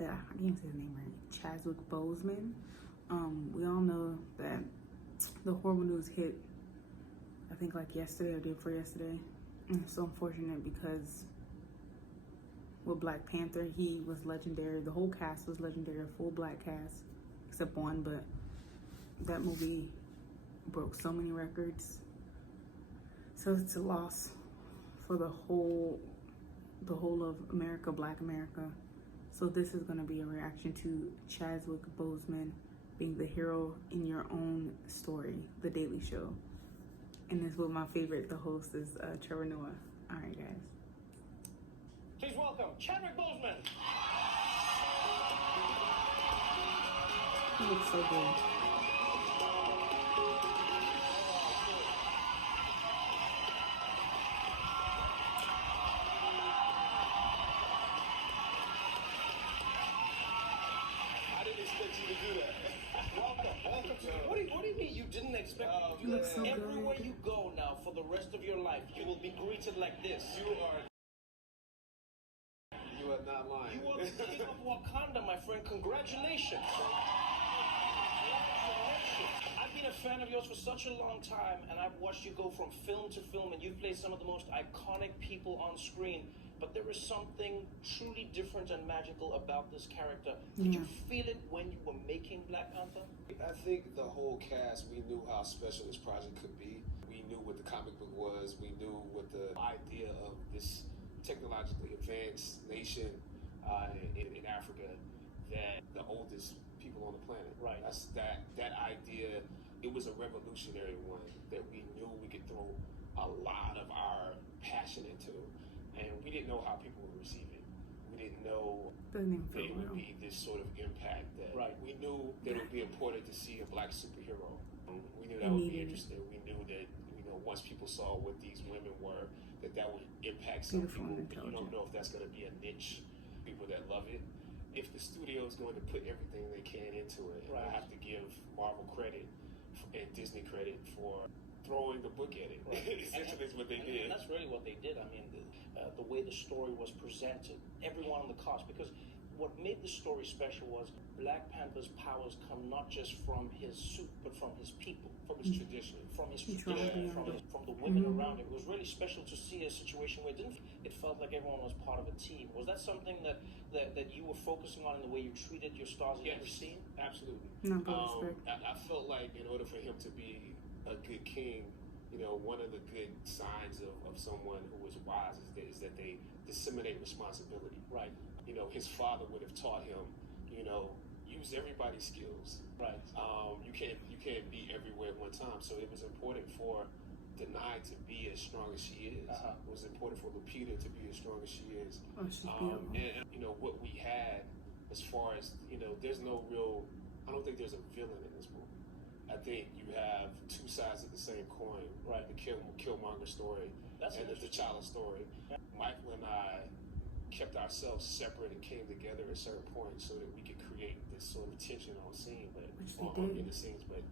yeah, I can't say his name right. Chadwick Boseman. We all know that the horrible news hit, I think like yesterday or day before yesterday. And it's so unfortunate because with Black Panther, he was legendary. The whole cast was legendary, a full black cast, except one, but that movie broke so many records. So it's a loss for the whole of America, Black America. So this is gonna be a reaction to Chadwick Boseman being the hero in your own story, The Daily Show. And this is what my favorite, the host is Trevor Noah. All right, guys. Please welcome Chadwick Boseman. He looks so good. I didn't expect you to do that. Welcome to what do you mean you didn't expect me to do You look that? so Everywhere good. you go now for the rest of your life, you will be greeted like this. You are not lying. You are the king of Wakanda, my friend. Congratulations. I've been a fan of yours for such a long time, and I've watched you go from film to film, and you've played some of the most iconic people on screen. But there is something truly different and magical about this character. Did you feel it when you were making Black Panther? I think the whole cast, we knew how special this project could be. We knew what the comic book was. We knew what the idea of this technologically advanced nation in Africa, that the oldest people on the planet. Right. That's that idea. It was a revolutionary one that we knew we could throw a lot of our passion into, and we didn't know how people would receive it. We didn't know that it would be this sort of impact. That Right. We knew that it would be important to see a black superhero. We knew that would be interesting. We knew that, once people saw what these women were, that would impact some people. But you don't know if that's going to be a niche, people that love it. If the studio is going to put everything they can into it, and I have to give Marvel credit and Disney credit for throwing the book at it. Right. Essentially, is what they did. And that's really what they did. I mean, the way the story was presented, everyone on the cast, because what made the story special was Black Panther's powers come not just from his suit, but from his people, from his tradition, from the women around him. It was really special to see a situation where it felt like everyone was part of a team. Was that something that you were focusing on in the way you treated your stars in every scene? Absolutely. No, I felt like in order for him to be a good king, one of the good signs of someone who is wise is that they disseminate responsibility. Right. His father would have taught him, use everybody's skills. Right. You can't be everywhere at one time. So it was important for Denai to be as strong as she is. It was important for Lupita to be as strong as she is. Oh, she's beautiful. And what we had as far as, there's no real, I don't think there's a villain in this movie. I think you have two sides of the same coin, right? The Killmonger story and the T'Challa story. Michael and I kept ourselves separate and came together at certain points so that we could create this sort of tension on scene, in the scenes. But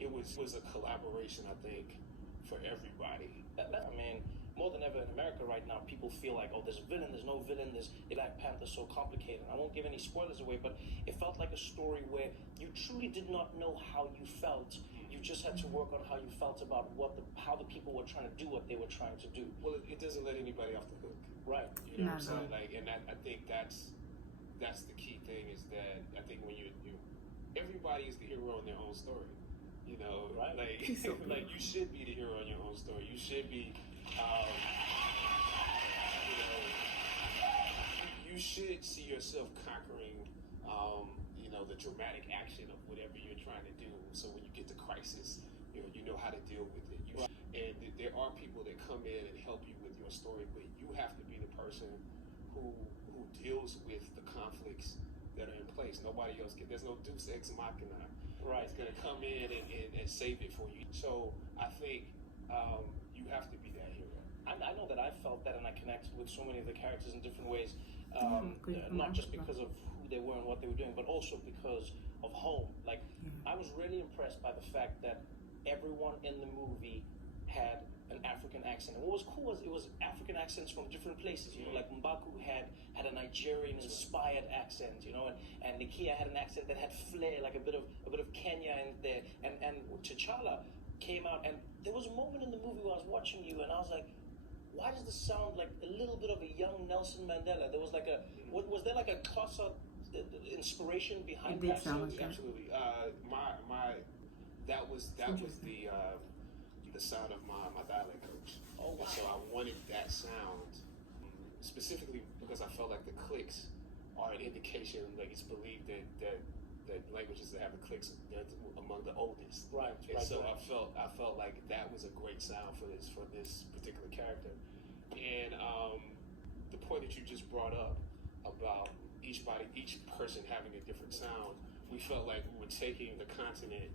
it was a collaboration, I think, for everybody. I mean, more than ever in America right now, people feel like, there's a villain, there's no villain, there's Black Panther, so complicated. I won't give any spoilers away, but it felt like a story where you truly did not know how you felt. You just had to work on how you felt about how the people were trying to do what they were trying to do. Well, it doesn't let anybody off the hook. Right. You know what I'm saying? I think that's the key thing, is that I think when you everybody is the hero in their own story. Right. Like you should be the hero in your own story. You should be, you should see yourself conquering, the dramatic action of whatever you're trying to do. So when you get to crisis, you know how to deal with it. And there are people that come in and help you with your story, but you have to be the person who deals with the conflicts that are in place. Nobody else can. There's no Deus Ex Machina. Right. It's going to come in and save it for you. So I think you have to be that hero. I know that I felt that, and I connected with so many of the characters in different ways, not just because of who they were and what they were doing, but also because of home. Like, I was really impressed by the fact that everyone in the movie had an African accent. And what was cool was it was African accents from different places. You know, like Mbaku had a Nigerian-inspired accent. You know, and Nikia had an accent that had flair, like a bit of Kenya in there. And T'Challa came out, and there was a moment in the movie where I was watching you, and I was like, why does this sound like a little bit of a young Nelson Mandela? There was like was there like a Xhosa inspiration behind It did that? sound like that. Absolutely. That was the sound of my dialect coach. Oh, wow. And so I wanted that sound specifically because I felt like the clicks are an indication, like it's believed that languages that have the clicks, they're among the oldest. Right. And right, so right. I felt like that was a great sound for this particular character. And the point that you just brought up about each person having a different sound, we felt like we were taking the continent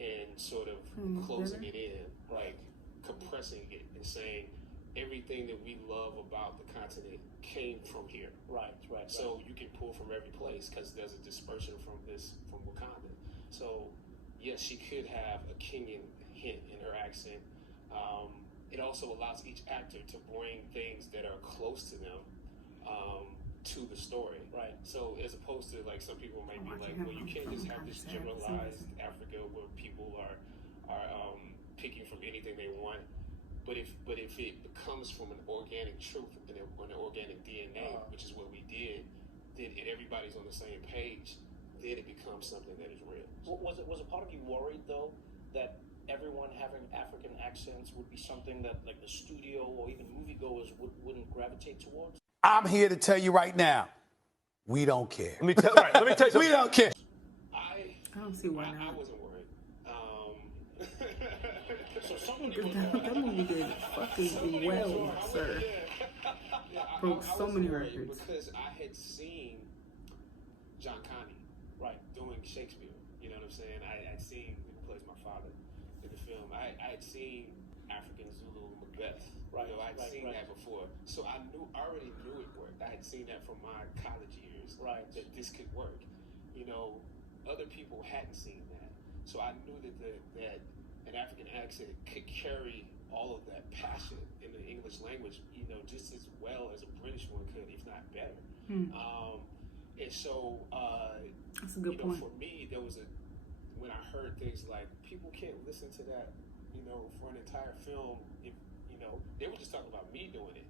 and sort of closing it in, like compressing it and saying everything that we love about the continent came from here. Right. So you can pull from every place because there's a dispersion from Wakanda. So yes, she could have a Kenyan hint in her accent. It also allows each actor to bring things that are close to them to the story. Right. So as opposed to like some people might be like, well, you can't just have this generalized Africa where people are picking from anything they want. But if it comes from an organic truth and an organic DNA, which is what we did, then and everybody's on the same page, then it becomes something that is real. Was a part of you worried though that everyone having African accents would be something that like the studio or even moviegoers wouldn't gravitate towards? I'm here to tell you right now, we don't care. Let me tell you something. We don't care. I don't see why not. I wasn't worried. So someone That movie did fucking well, sir. Broke so many records. Because I had seen John Connie, right, doing Shakespeare. You know what I'm saying? I'd seen who plays my father in the film. I had seen African Zulu Macbeth. Right, you know, I'd seen right. that before. So I already knew it worked. I had seen that from my college years. Right. That this could work. You know, other people hadn't seen that. So I knew that an African accent could carry all of that passion in the English language, you know, just as well as a British one could, if not better. And so, that's a good point. For me, there was when I heard things like people can't listen to that, you know, for an entire film. If you know, they were just talking about me doing it.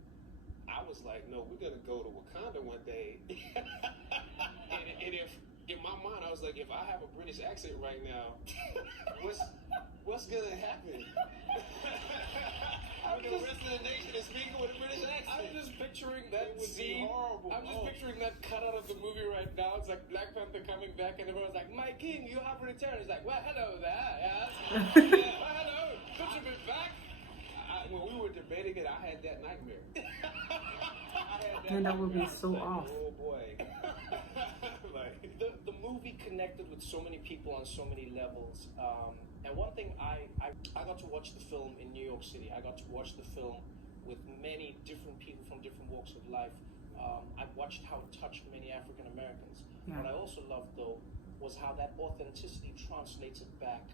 I was like, no, we're gonna go to Wakanda one day, and if. In my mind, I was like, if I have a British accent right now, what's gonna happen? The rest of the nation is speaking with a British accent. I'm just picturing that scene. Horrible. I'm just picturing that cut out of the movie right now. It's like Black Panther coming back, and everyone's like, "My king, you have returned." It's like, "Well, hello there, yes." Well, hello, good to be back. When we were debating it, I had that nightmare. And that would be so off. Oh boy. The movie connected with so many people on so many levels. And one thing, I got to watch the film in New York City. I got to watch the film with many different people from different walks of life. I watched how it touched many African Americans. Yeah. What I also loved, though, was how that authenticity translated back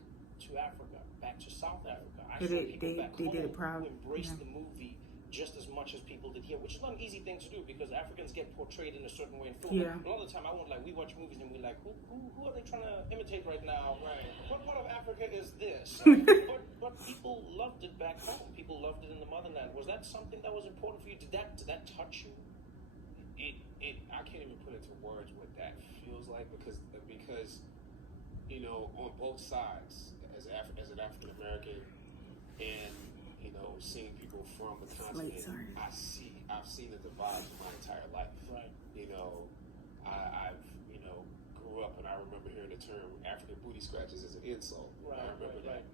to Africa, back to South Africa. I saw people back home did it proud. who embraced the movie just as much as people did here, which is not an easy thing to do because Africans get portrayed in a certain way in film. Yeah. A lot of the time, we watch movies and we're like, who are they trying to imitate right now? Right. What part of Africa is this? but people loved it back home. People loved it in the motherland. Was that something that was important for you? Did that touch you? I can't even put into words what that feels like because you know, on both sides, as an African American and you know, seeing people from the continent, I've seen the divides my entire life. Right. You know, I've you know grew up and I remember hearing the term African booty scratches as an insult. Right. I remember that.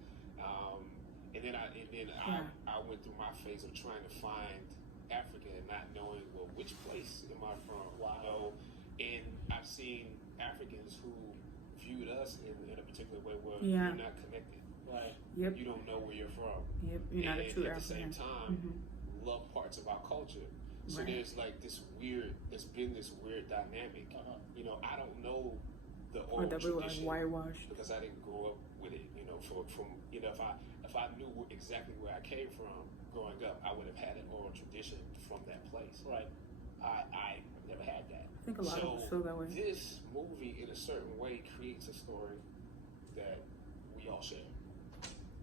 And then I went through my phase of trying to find Africa and not knowing which place am I from. Wow. You know, and I've seen Africans who viewed us in a particular way where you're not connected. Right. Yep. You don't know where you're from. Yep. You're not a true at African. the same time, love parts of our culture. So there's like there's been this weird dynamic. Uh-huh. You know, I don't know oral that we were like tradition, whitewashed. because I didn't grow up with it. You know, from you know, if I knew exactly where I came from growing up, I would have had an oral tradition from that place. Right. I never had that. I think a lot of us feel that way. This movie, in a certain way, creates a story that we all share,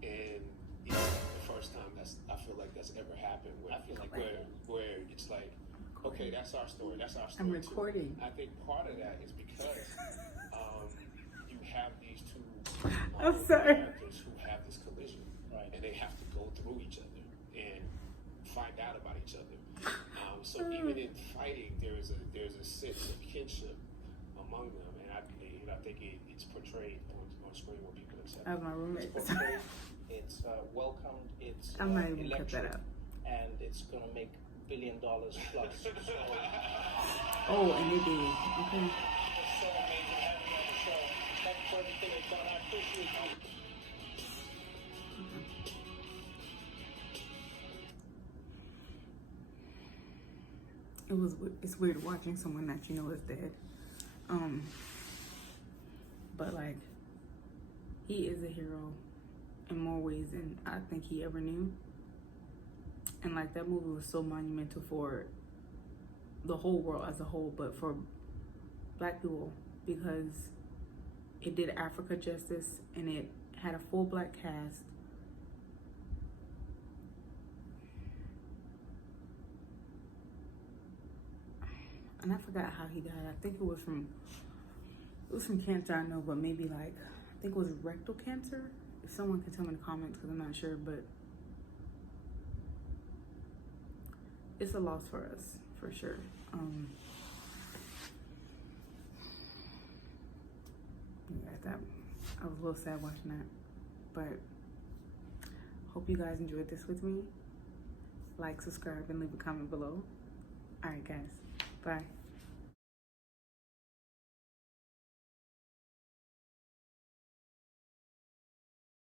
and it's the first time I feel like that's ever happened. Where, I feel like where it's like, okay, that's our story. That's our I'm story. recording. Too. I think part of that is because you have these two I'm sorry. characters who have this collision, Right. and they have to go through each other and find out about each other. So even in fighting, there's a sense of kinship among them, and I think it's portrayed on screen where people accept. As my roommate. It's portrayed, it's welcomed, it's I'm not even cut that electric, out. and it's gonna make $1 billion plus. So, Oh, and it did. Okay. it's so amazing having you on the show. Thank you for everything you've done. I appreciate you. It's weird watching someone that you know is dead. But like, he is a hero in more ways than I think he ever knew. And like, that movie was so monumental for the whole world as a whole, but for Black people, because it did Africa justice and it had a full Black cast. And I forgot how he died. I think it was from cancer, I know, but maybe like, I think it was rectal cancer. If someone can tell me in the comments, because I'm not sure, but it's a loss for us, for sure. Yeah, I was a little sad watching that, but hope you guys enjoyed this with me. Like, subscribe, and leave a comment below. All right, guys. Bye.